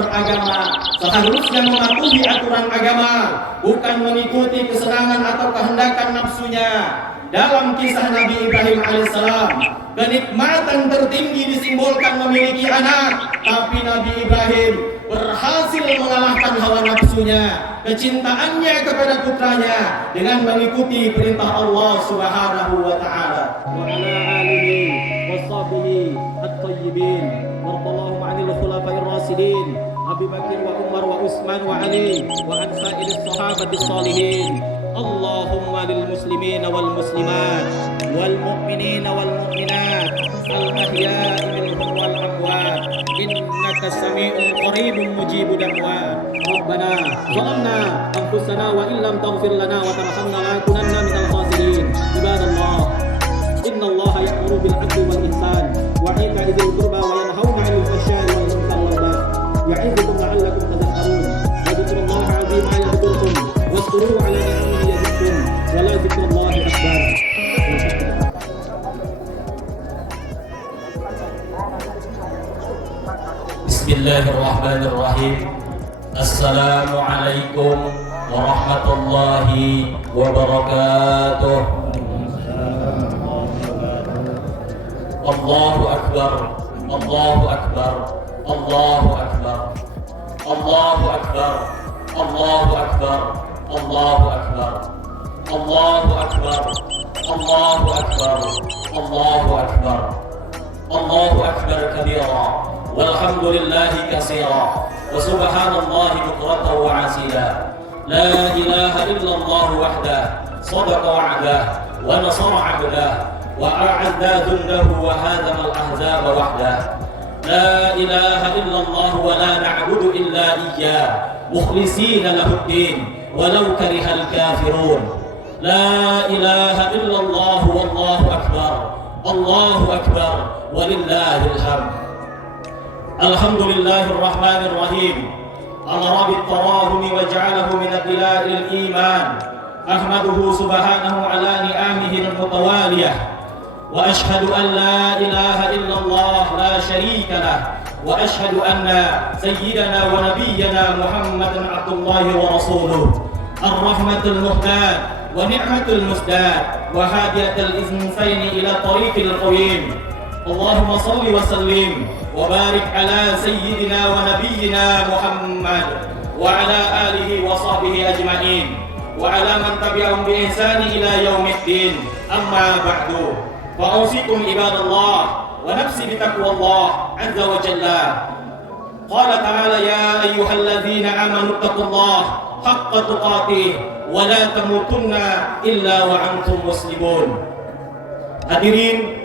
beragama seharusnya mematuhi aturan agama, bukan mengikuti kesenangan atau kehendakan nafsunya. Dalam kisah Nabi Ibrahim alaihissalam, kenikmatan tertinggi disimbolkan memiliki anak, tapi Nabi Ibrahim berhasil mengalahkan hawa nafsunya, kecintaannya kepada putranya dengan mengikuti perintah Allah Subhanahu wa taala. Wa ala alihi washabihi at-tayyibin, radhiyallahu 'anil khulafa'ir rasyidin, Abi Bakar wa Umar wa Utsman wa Ali wa an sa'iris sahabatis shalihin. Allahumma lil muslimina wal muslimat wal mu'minina wal mu'minat al ahya'i minhum wal amwat innaka sami'un qaribun mujibud da'wat. Rabbana zalamna anfusana wa illam taghfir lana wa tarhamna lanakunanna minal khasirin. Ibadallah, innallaha ya'muru bil 'adli wal ihsan wa ita'i dzil qurba wa yanhauna 'anil fahsya'i wal munkari wal baghi ya'idukum la'allakum tadhakkarun. Wa dzikrullahi 'azima yadhkurkum wazkuruhu 'ala ni'amihi yazidkum wa la dzikrullahi akbar. Bismillahirrahmanirrahim. Assalamualaikum warahmatullahi wabarakatuh. Allahu akbar, Allahu akbar, Allahu akbar, Allahu akbar, Allahu akbar, Allahu akbar, Allahu akbar, Allahu akbar, Allahu akbar, Allahu akbar kabira, walhamdulillahi katsira, wa subhanallahi bukratan wa asila. La ilaha illallah wahdah, sadaqa wa'dah, wa nasara 'abdah, wa a'adda dhundahu wa hadama al-ahzab wahdah. La ilaha illallah wa la na'budu illa iyyah, mukhlisina lahu ad-din walau karihal kafirun. La ilaha illallah wallahu akbar, Allahu akbar, walillahil hamd. Alhamdulillahirrahmanirrahim. Amara bit tarahumi wa ja'alahu min adla'il iman. Ahmaduhu subhanahu ala ni'amihi al-mutawaliyah. Wa ashhadu an la ilaha illallah la syarika lah. Wa ashhadu anna sayyidana wa nabiyyana Muhammadan abdullahi wa rasuluh. Ar-rahmatul muhdad wa ni'matul musdad wa hadiyatul iznsaini ila tariqil qawim. Allahumma salli wa sallim wa barik ala sayyidina wa nabiyyina Muhammad wa ala alihi wa sahbihi ajma'in wa ala man tabi'ahum bi ihsani ila yaumiddin. Amma ba'du, fa ausikum ibadallah wa nafsi bi taqwallah azza wa jalla. Qala ta'ala ya ayyuhalladzina amanu taqullaha haqqa tuqatih wa la tamutunna illa wa antum muslimun. Hadirin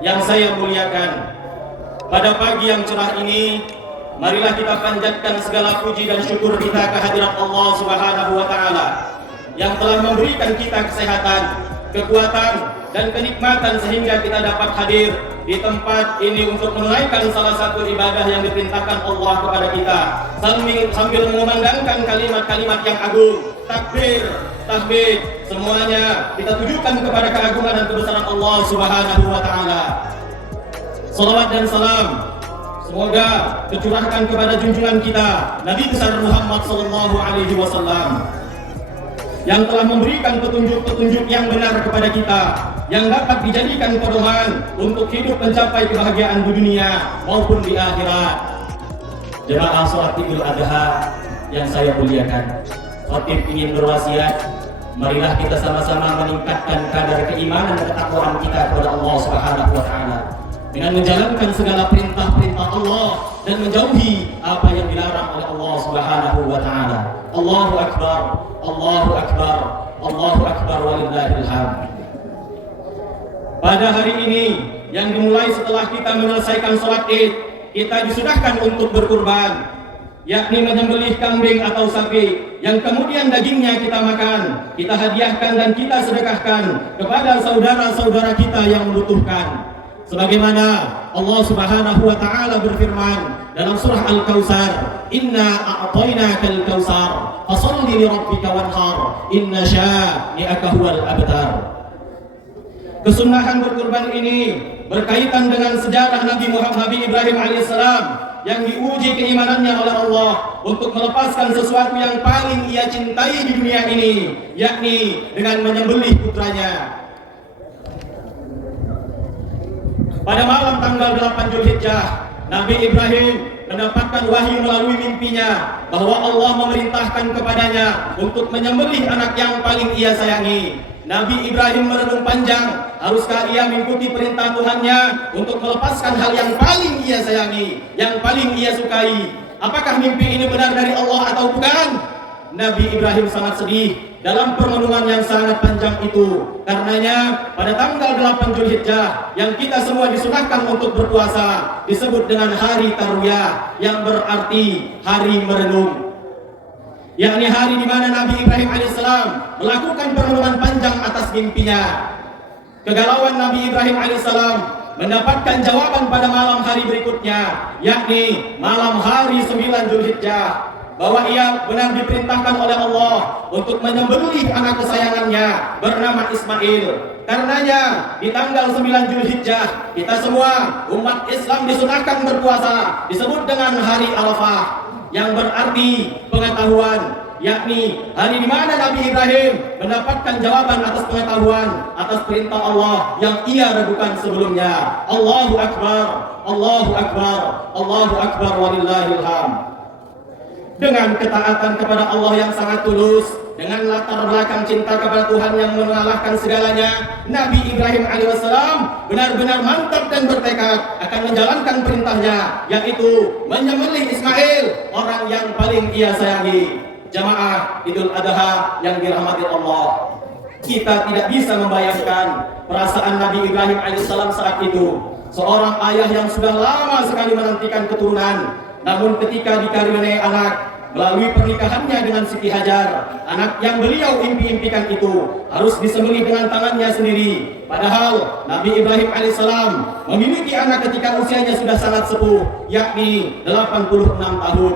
yang saya muliakan, pada pagi yang cerah ini, marilah kita panjatkan segala puji dan syukur kita kehadirat Allah Subhanahu wa taala yang telah memberikan kita kesehatan, kekuatan dan kenikmatan sehingga kita dapat hadir di tempat ini untuk menunaikan salah satu ibadah yang diperintahkan Allah kepada kita, sambil mengumandangkan kalimat-kalimat yang agung, takbir, tahmid, semuanya kita tujukan kepada keagungan dan kebesaran Allah Subhanahu wa taala. Salawat dan salam semoga tercurahkan kepada junjungan kita Nabi besar Muhammad sallallahu alaihi wasallam yang telah memberikan petunjuk-petunjuk yang benar kepada kita, yang dapat dijadikan pedoman untuk hidup mencapai kebahagiaan di dunia maupun di akhirat. Jemaah salat Idul Adha yang saya muliakan, khatib ingin berwasiat, marilah kita sama-sama meningkatkan kadar keimanan dan ketakwaan kita kepada Allah Subhanahu wa taala dengan menjalankan segala perintah-perintah Allah dan menjauhi apa yang dilarang oleh Allah Subhanahu wa taala. Allahu akbar, Allahu akbar, Allahu akbar, walillahil hamd. Pada hari ini yang dimulai setelah kita menyelesaikan sholat Id, kita disudahkan untuk berkurban, yakni menyembelih kambing atau sapi yang kemudian dagingnya kita makan, kita hadiahkan dan kita sedekahkan kepada saudara-saudara kita yang membutuhkan. Sebagaimana Allah Subhanahu wa taala berfirman dalam surah Al-Kautsar, "Inna a'tainakal kautsar, fasholli li rabbika wanhar, inna syani'aka huwal abtar." Kesunahan berkurban ini berkaitan dengan sejarah Nabi Ibrahim alaihissalam yang diuji keimanannya oleh Allah untuk melepaskan sesuatu yang paling ia cintai di dunia ini, yakni dengan menyembelih putranya. Pada malam tanggal 8 Zulhijjah, Nabi Ibrahim mendapatkan wahyu melalui mimpinya bahwa Allah memerintahkan kepadanya untuk menyembelih anak yang paling ia sayangi. Nabi Ibrahim merenung panjang, haruskah ia mengikuti perintah Tuhannya untuk melepaskan hal yang paling ia sayangi, yang paling ia sukai? Apakah mimpi ini benar dari Allah atau bukan? Nabi Ibrahim sangat sedih dalam permenungan yang sangat panjang itu. Karenanya pada tanggal 8 Zulhijjah yang kita semua disunahkan untuk berpuasa disebut dengan hari Tarwiyah, yang berarti hari merenung, yakni hari di mana Nabi Ibrahim alaihissalam melakukan perenungan panjang atas mimpinya. Kegalauan Nabi Ibrahim alaihissalam mendapatkan jawaban pada malam hari berikutnya, yakni malam hari 9 Zulhijjah, bahwa ia benar diperintahkan oleh Allah untuk menyembelih anak kesayangannya bernama Ismail. Karenanya di tanggal 9 Zulhijjah kita semua umat Islam disunahkan berpuasa, disebut dengan hari Arafah, yang berarti pengetahuan, yakni hari di mana Nabi Ibrahim mendapatkan jawaban atas pengetahuan atas perintah Allah yang ia ragukan sebelumnya. Allahu Akbar, Allahu Akbar, Allahu Akbar walillahil hamd. Dengan ketaatan kepada Allah yang sangat tulus, dengan latar belakang cinta kepada Tuhan yang mengalahkan segalanya, Nabi Ibrahim alaihissalam benar-benar mantap dan bertekad akan menjalankan perintahnya, yaitu menyembelih Ismail, orang yang paling ia sayangi. Jamaah Idul Adha yang dirahmati Allah, kita tidak bisa membayangkan perasaan Nabi Ibrahim alaihissalam saat itu. Seorang ayah yang sudah lama sekali menantikan keturunan, namun ketika dikaruniai anak melalui pernikahannya dengan Siti Hajar, anak yang beliau impi-impikan itu harus disembelih dengan tangannya sendiri. Padahal Nabi Ibrahim alaihissalam memiliki anak ketika usianya sudah sangat sepuh, yakni 86 tahun.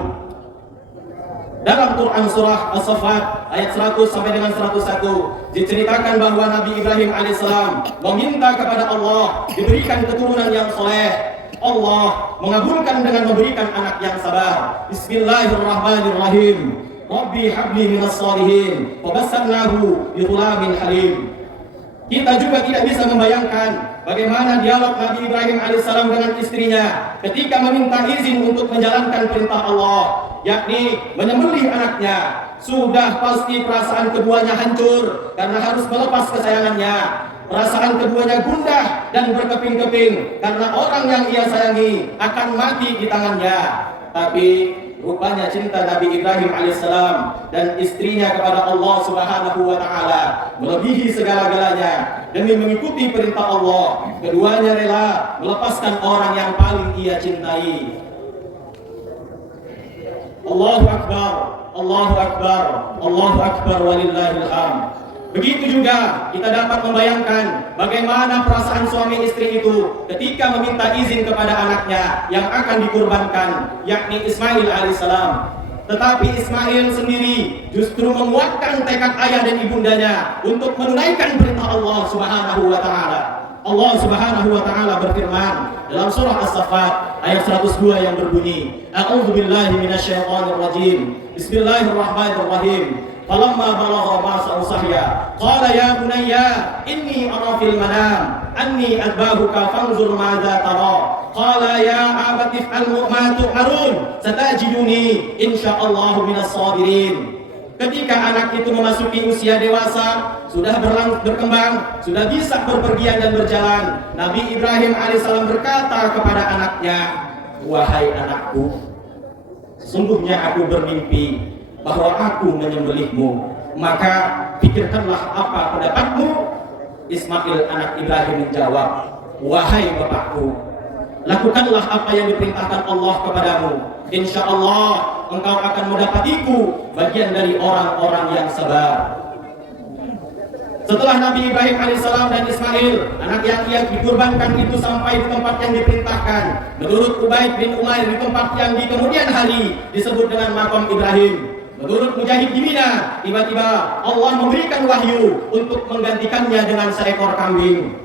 Dalam Quran surah As-Saffat ayat 100 sampai dengan 101 diceritakan bahwa Nabi Ibrahim alaihissalam meminta kepada Allah diberikan keturunan yang soleh. Allah mengabulkan dengan memberikan anak yang sabar. Bismillahirrahmanirrahim. Rabbi habli minas salihin wa bassarnahu bi ghulamin halim. Kita juga tidak bisa membayangkan bagaimana dialog Nabi Ibrahim alaihissalam dengan istrinya ketika meminta izin untuk menjalankan perintah Allah, yakni menyembelih anaknya. Sudah pasti perasaan keduanya hancur karena harus melepas kesayangannya. Perasaan keduanya gundah dan berkeping-keping karena orang yang ia sayangi akan mati di tangannya. Tapi rupanya cinta Nabi Ibrahim alaihissalam dan istrinya kepada Allah Subhanahu wa taala melebihi segala-galanya. Demi mengikuti perintah Allah, keduanya rela melepaskan orang yang paling ia cintai. Allahu Akbar, Allahu Akbar, Allahu Akbar walillahil hamd. Begitu juga kita dapat membayangkan bagaimana perasaan suami istri itu ketika meminta izin kepada anaknya yang akan dikurbankan, yakni Ismail alaihissalam. Tetapi Ismail sendiri justru menguatkan tekad ayah dan ibundanya untuk menunaikan perintah Allah Subhanahu wa taala. Allah Subhanahu wa taala berfirman dalam surah As-Saffat ayat 102 yang berbunyi, A'udzubillahi minasyaitonir rajim. Bismillahirrahmanirrahim. Falamma balagha ma'sa usahya qala ya bunayya inni ara fil manam anni adbahuka fanzur madza tara qala ya abati if'al ma tu'marun satajiduni insyaallah minas sabirin. Ketika anak itu memasuki usia dewasa, sudah berkembang, sudah bisa berpergian dan berjalan, Nabi Ibrahim alaihissalam berkata kepada anaknya, wahai anakku, sesungguhnya aku bermimpi bahwa aku menyembelihmu, maka pikirkanlah apa pendapatmu. Ismail anak Ibrahim menjawab, wahai bapakku, lakukanlah apa yang diperintahkan Allah kepadamu. Insya Allah engkau akan mendapatiku bagian dari orang-orang yang sabar. Setelah Nabi Ibrahim alaihissalam dan Ismail, anak yang ia dikurbankan itu sampai di tempat yang diperintahkan, menurut Ubaid bin Umair di tempat yang di kemudian hari disebut dengan Maqam Ibrahim. Menurut Mujahid di Mina, tiba-tiba Allah memberikan wahyu untuk menggantikannya dengan seekor kambing.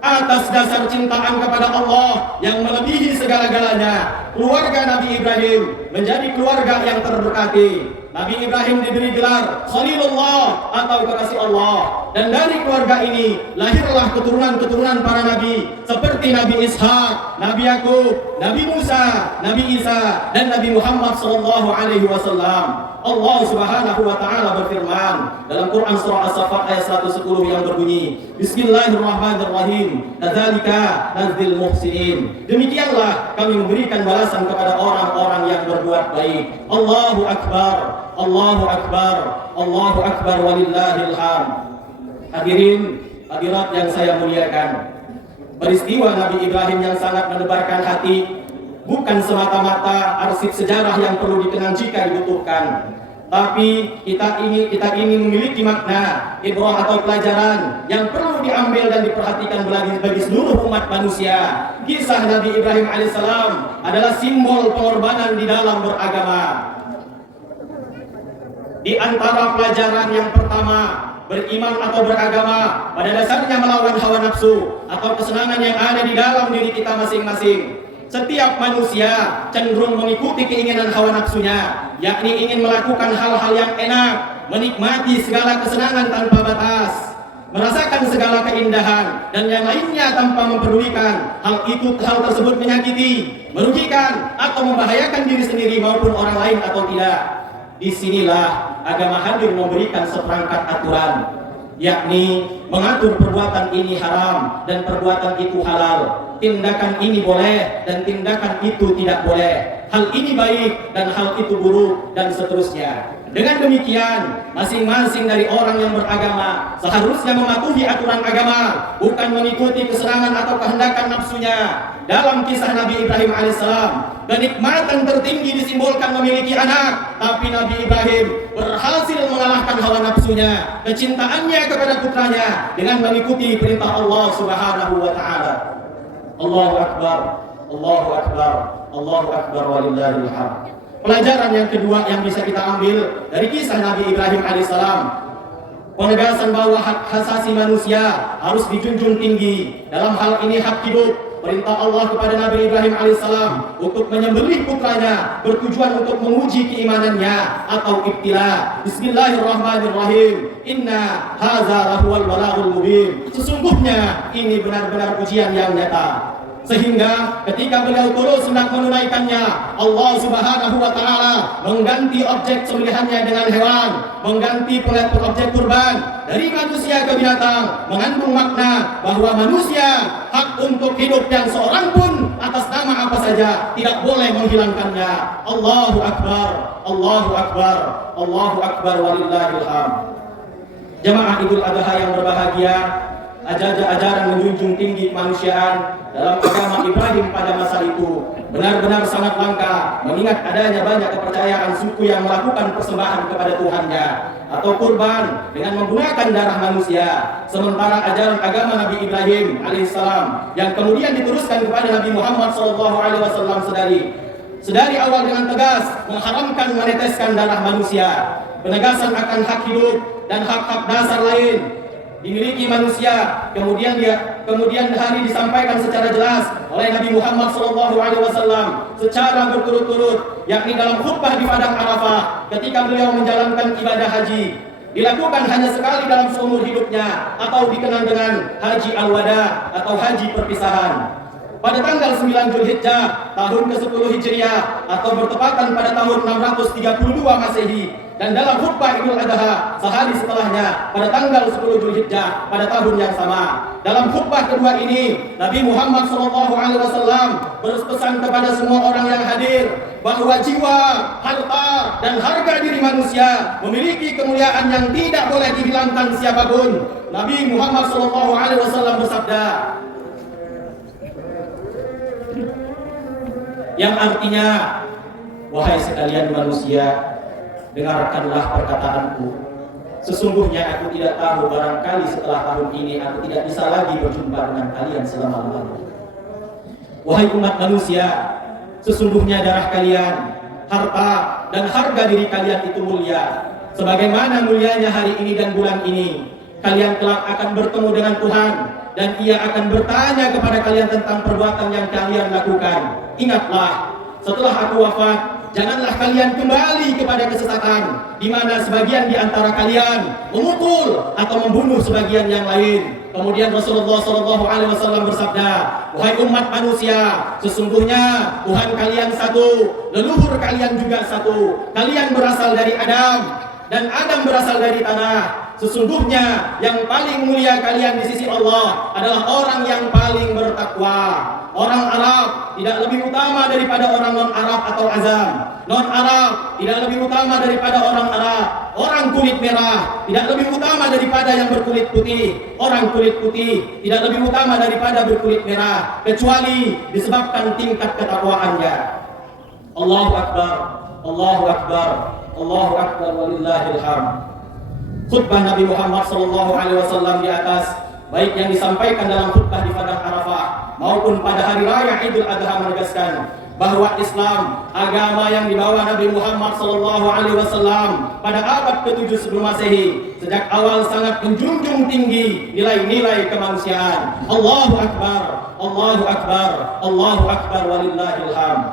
Atas dasar cintaan kepada Allah yang melebihi segala-galanya, keluarga Nabi Ibrahim menjadi keluarga yang terberkati. Nabi Ibrahim diberi gelar Khalilullah atau kekasih Allah, dan dari keluarga ini lahirlah keturunan-keturunan para nabi seperti Nabi Ishak, Nabi Yakub, Nabi Musa, Nabi Isa, dan Nabi Muhammad sallallahu alaihi wasallam. Allah Subhanahu wa taala berfirman dalam Quran surah As-Saffat ayat 110 yang berbunyi, Bismillahirrahmanirrahim. Kadzalika nadzil muhsinin. Demikianlah kami memberikan balasan kepada orang-orang yang berbuat baik. Allahu akbar. Allahu akbar. Allahu akbar walillahil hamd. Hadirin, hadirat yang saya muliakan. Peristiwa Nabi Ibrahim yang sangat menebarkan hati bukan semata-mata arsip sejarah yang perlu dikenang jika dibutuhkan, tapi kita ini memiliki makna ibrah atau pelajaran yang perlu diambil dan diperhatikan bagi seluruh umat manusia. Kisah Nabi Ibrahim alaihissalam adalah simbol pengorbanan di dalam beragama. Di antara pelajaran yang pertama, beriman atau beragama pada dasarnya melawan hawa nafsu atau kesenangan yang ada di dalam diri kita masing-masing. Setiap manusia cenderung mengikuti keinginan hawa nafsunya, yakni ingin melakukan hal-hal yang enak, menikmati segala kesenangan tanpa batas, merasakan segala keindahan dan yang lainnya tanpa mempedulikan hal tersebut menyakiti, merugikan atau membahayakan diri sendiri maupun orang lain atau tidak. Disinilah agama hadir memberikan seperangkat aturan, yakni mengatur perbuatan ini haram dan perbuatan itu halal, tindakan ini boleh dan tindakan itu tidak boleh, hal ini baik dan hal itu buruk, dan seterusnya. Dengan demikian, masing-masing dari orang yang beragama seharusnya mematuhi aturan agama, bukan mengikuti kesenangan atau kehendakan nafsunya. Dalam kisah Nabi Ibrahim alaihissalam, kenikmatan tertinggi disimbolkan memiliki anak, tapi Nabi Ibrahim berhasil mengalahkan hawa nafsunya, kecintaannya kepada putranya dengan mengikuti perintah Allah Subhanahu wa taala. Allahu akbar, Allahu akbar, Allahu akbar walillahil hamd. Pelajaran yang kedua yang bisa kita ambil dari kisah Nabi Ibrahim alaihissalam, penegasan bahwa hak asasi manusia harus dijunjung tinggi. Dalam hal ini hak hidup. Perintah Allah kepada Nabi Ibrahim alaihissalam untuk menyembelih putranya bertujuan untuk menguji keimanannya atau ibtila. Bismillahirrahmanirrahim. Inna hadza lahuwal balaghul mubin. Sesungguhnya ini benar-benar ujian yang nyata. Sehingga ketika beliau tulus hendak menunaikannya, Allah Subhanahu wa taala mengganti objek sembelihannya dengan hewan, mengganti objek kurban dari manusia ke binatang, mengandung makna bahwa manusia hak untuk hidup yang seorang pun atas nama apa saja tidak boleh menghilangkannya. Allahu akbar, Allahu akbar, Allahu akbar walillahil hamd. Jamaah Idul Adha yang berbahagia, ajaran menjunjung tinggi kemanusiaan dalam agama Ibrahim pada masa itu benar-benar sangat langka, mengingat adanya banyak kepercayaan suku yang melakukan persembahan kepada Tuhannya atau kurban dengan menggunakan darah manusia. Sementara ajaran agama Nabi Ibrahim alaihissalam yang kemudian diteruskan kepada Nabi Muhammad SAW sedari awal dengan tegas mengharamkan meneteskan darah manusia, penegasan akan hak hidup dan hak-hak dasar lain dimiliki manusia, kemudian hari disampaikan secara jelas oleh Nabi Muhammad SAW secara berturut-turut, yakni dalam khutbah di Padang Arafah ketika beliau menjalankan ibadah haji, dilakukan hanya sekali dalam seumur hidupnya atau dikenal dengan Haji Al-Wada atau haji perpisahan. Pada tanggal 9 Zulhijjah tahun ke-10 Hijriah atau bertepatan pada tahun 632 Masehi, dan dalam khutbah Idul Adha sehari setelahnya pada tanggal 10 Zulhijjah pada tahun yang sama. Dalam khutbah kedua ini Nabi Muhammad SAW berpesan kepada semua orang yang hadir bahwa jiwa, harta, dan harga diri manusia memiliki kemuliaan yang tidak boleh dihilangkan siapapun. Nabi Muhammad SAW bersabda, yang artinya, wahai sekalian manusia, dengarkanlah perkataanku. Sesungguhnya aku tidak tahu, barangkali setelah tahun ini aku tidak bisa lagi berjumpa dengan kalian selama-lamanya. Wahai umat manusia, sesungguhnya darah kalian, harta, dan harga diri kalian itu mulia. Sebagaimana mulianya hari ini dan bulan ini, kalian kelak akan bertemu dengan Tuhan, dan Ia akan bertanya kepada kalian tentang perbuatan yang kalian lakukan. Ingatlah, setelah aku wafat, janganlah kalian kembali kepada kesesatan, di mana sebagian di antara kalian memukul atau membunuh sebagian yang lain. Kemudian Rasulullah SAW bersabda, wahai umat manusia, sesungguhnya Tuhan kalian satu, leluhur kalian juga satu. Kalian berasal dari Adam, dan Adam berasal dari tanah. Sesungguhnya yang paling mulia kalian di sisi Allah adalah orang yang paling bertakwa. Orang Arab tidak lebih utama daripada orang non-Arab atau Azam. Non-Arab tidak lebih utama daripada orang Arab. Orang kulit merah tidak lebih utama daripada yang berkulit putih. Orang kulit putih tidak lebih utama daripada berkulit merah, kecuali disebabkan tingkat ketakwaannya. Allahu Akbar, Allahu Akbar, Allahu Akbar, walillahil hamd. Khutbah Nabi Muhammad SAW di atas, baik yang disampaikan dalam khutbah di Padang Arafah maupun pada hari raya Idul Adha, menegaskan bahwa Islam, agama yang dibawa Nabi Muhammad SAW pada abad ke-7 sebelum Masehi, sejak awal sangat menjunjung tinggi nilai-nilai kemanusiaan. Allahu Akbar, Allahu Akbar, Allahu Akbar, walillahil hamd.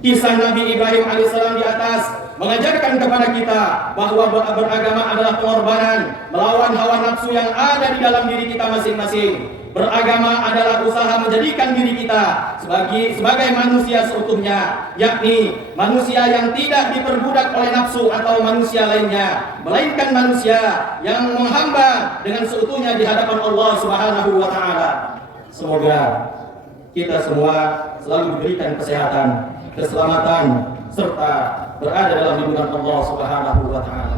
Kisah Nabi Ibrahim alaihissalam di atas mengajarkan kepada kita bahwa beragama adalah pengorbanan melawan hawa nafsu yang ada di dalam diri kita masing-masing. Beragama adalah usaha menjadikan diri kita sebagai manusia seutuhnya, yakni manusia yang tidak diperbudak oleh nafsu atau manusia lainnya, melainkan manusia yang menghamba dengan seutuhnya di hadapan Allah Subhanahu wa taala. Semoga kita semua selalu diberikan kesehatan, keselamatan, serta berada dalam lindungan Allah Subhanahu wa taala.